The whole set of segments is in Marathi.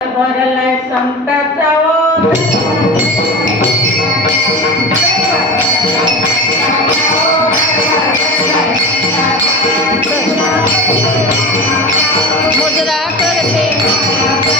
भरलाय संताचा मुजरा करते.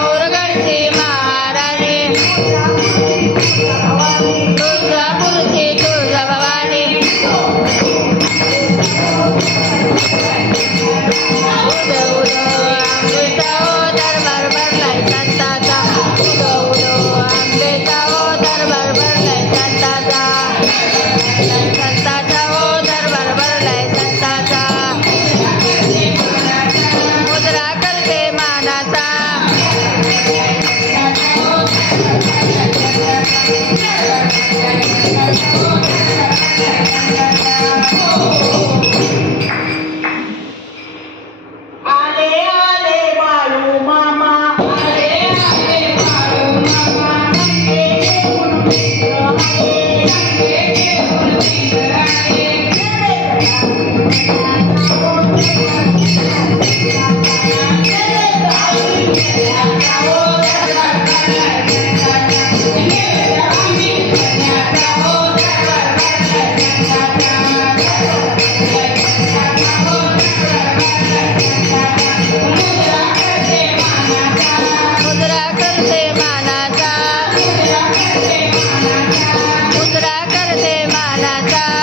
Hasta ahora. la la